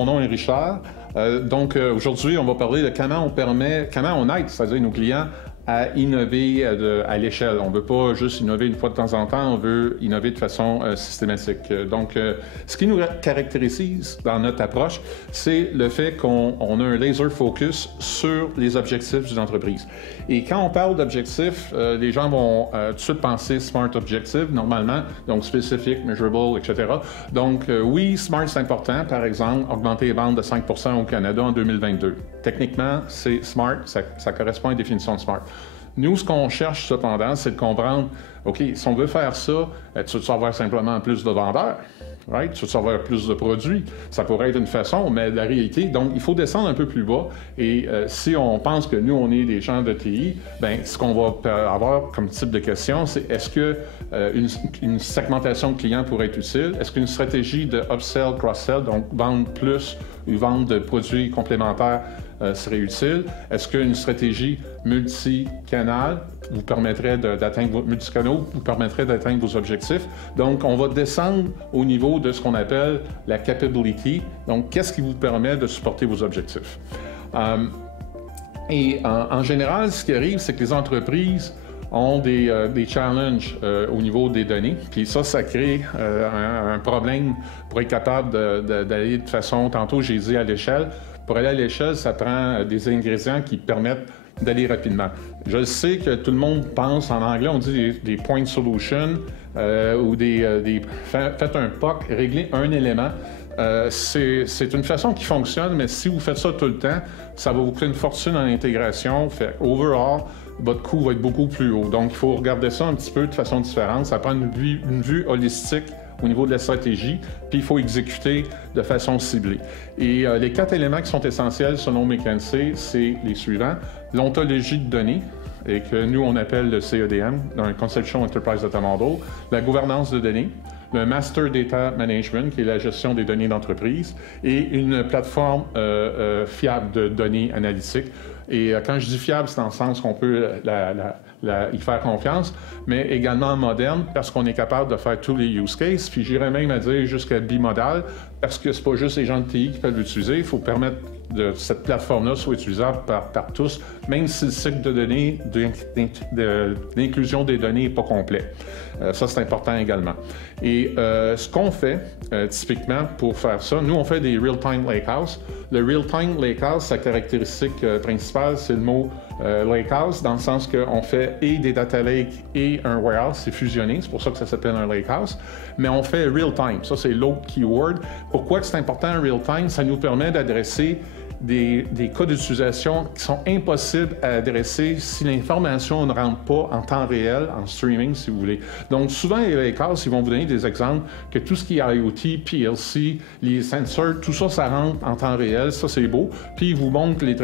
mon nom est Richard. Aujourd'hui, on va parler de comment on aide, c'est-à-dire nos clients, à innover à l'échelle. On ne veut pas juste innover une fois de temps en temps, on veut innover de façon systématique. Ce qui nous caractérise dans notre approche, c'est le fait qu'on a un laser focus sur les objectifs d'une entreprise. Et quand on parle d'objectifs, les gens vont tout de suite penser SMART Objective, normalement, donc spécifique, measurable, etc. Donc oui, SMART, c'est important. Par exemple, augmenter les ventes de 5 % au Canada en 2022. Techniquement, c'est SMART, ça correspond à une définition de SMART. Nous, ce qu'on cherche cependant, c'est de comprendre, OK, si on veut faire ça, tu veux avoir simplement plus de vendeurs, right? Tu veux avoir plus de produits. Ça pourrait être une façon, mais la réalité, donc, il faut descendre un peu plus bas. Et si on pense que nous, on est des gens de TI, bien, ce qu'on va avoir comme type de question, c'est est-ce que une segmentation de clients pourrait être utile? Est-ce qu'une stratégie de upsell, cross-sell, donc vendre plus ou vendre de produits complémentaires serait utile? Est-ce qu'une stratégie multicanal vous permettrait d'atteindre multicanaux vous permettrait d'atteindre vos objectifs? Donc, on va descendre au niveau de ce qu'on appelle la capability. Donc, qu'est-ce qui vous permet de supporter vos objectifs? En général, ce qui arrive, c'est que les entreprises ont des challenges au niveau des données. Puis ça crée un problème pour être capable d'aller de façon, tantôt j'ai dit à l'échelle. Pour aller à l'échelle, ça prend des ingrédients qui permettent d'aller rapidement. Je sais que tout le monde pense, en anglais, on dit des point solutions ou faites un POC, régler un élément. C'est une façon qui fonctionne, mais si vous faites ça tout le temps, ça va vous coûter une fortune en intégration. Fait overall, votre coût va être beaucoup plus haut. Donc, il faut regarder ça un petit peu de façon différente. Ça prend une vue holistique au niveau de la stratégie, puis il faut exécuter de façon ciblée. Et les 4 éléments qui sont essentiels selon McKinsey, c'est les suivants. L'ontologie de données, et que nous, on appelle le CEDM, dans un Conceptual Enterprise Data Model, la gouvernance de données, le Master Data Management, qui est la gestion des données d'entreprise, et une plateforme fiable de données analytiques. Et quand je dis fiable, c'est dans le sens qu'on peut y faire confiance, mais également moderne, parce qu'on est capable de faire tous les use cases. Puis j'irais même à dire jusqu'à bimodal, parce que c'est pas juste les gens de TI qui peuvent l'utiliser, il faut permettre que cette plateforme-là soit utilisable par tous, même si le cycle de données, d'inclusion des données n'est pas complet. Ça, c'est important également. Et ce qu'on fait, typiquement, pour faire ça, nous, on fait des Real-Time Lakehouse. Le Real-Time Lakehouse, sa caractéristique principale, c'est le mot Lakehouse, dans le sens qu'on fait et des data lakes et un warehouse, c'est fusionné, c'est pour ça que ça s'appelle un Lakehouse, mais on fait Real-Time, ça c'est l'autre keyword. Pourquoi c'est important Real-Time? Ça nous permet d'adresser des cas d'utilisation qui sont impossibles à adresser si l'information ne rentre pas en temps réel, en streaming, si vous voulez. Donc, souvent, les Lakehouse, ils vont vous donner des exemples que tout ce qui est IoT, PLC, les sensors, tout ça, ça rentre en temps réel. Ça, c'est beau. Puis, ils vous montrent les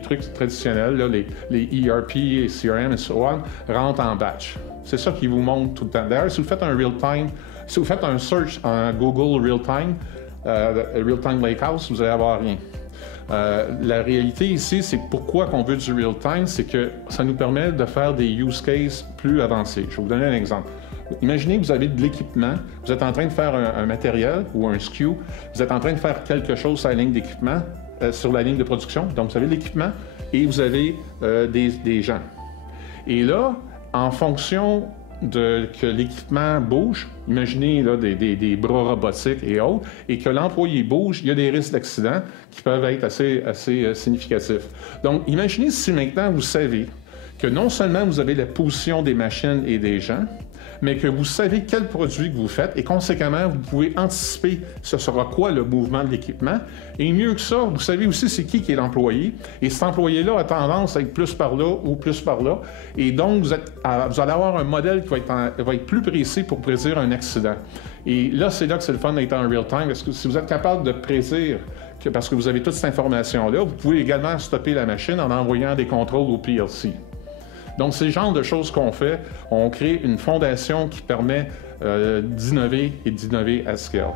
trucs traditionnels, là, les ERP, les CRM et so on, rentrent en batch. C'est ça qu'ils vous montrent tout le temps. D'ailleurs, si vous faites un real-time, si vous faites un search en Google Real-Time, Real-Time Lakehouse, vous n'allez avoir rien. La réalité ici, c'est pourquoi qu'on veut du real-time, c'est que ça nous permet de faire des use cases plus avancés. Je vais vous donner un exemple. Imaginez que vous avez de l'équipement, vous êtes en train de faire un matériel ou un SKU, vous êtes en train de faire quelque chose sur la ligne d'équipement, sur la ligne de production. Donc, vous avez l'équipement et vous avez des gens. Et là, en fonction que l'équipement bouge, imaginez là, des bras robotiques et autres, et que l'employé bouge, il y a des risques d'accident qui peuvent être assez significatifs. Donc, imaginez si maintenant vous savez que non seulement vous avez la position des machines et des gens, mais que vous savez quel produit que vous faites et conséquemment, vous pouvez anticiper ce sera quoi le mouvement de l'équipement. Et mieux que ça, vous savez aussi c'est qui est l'employé. Et cet employé-là a tendance à être plus par là ou plus par là. Et donc, vous allez avoir un modèle qui va être plus précis pour prédire un accident. Et là, c'est là que c'est le fun d'être en real-time, parce que si vous êtes capable de prédire parce que vous avez toute cette information-là, vous pouvez également stopper la machine en envoyant des contrôles au PLC. Donc, c'est le genre de choses qu'on fait. On crée une fondation qui permet d'innover et d'innover à scale.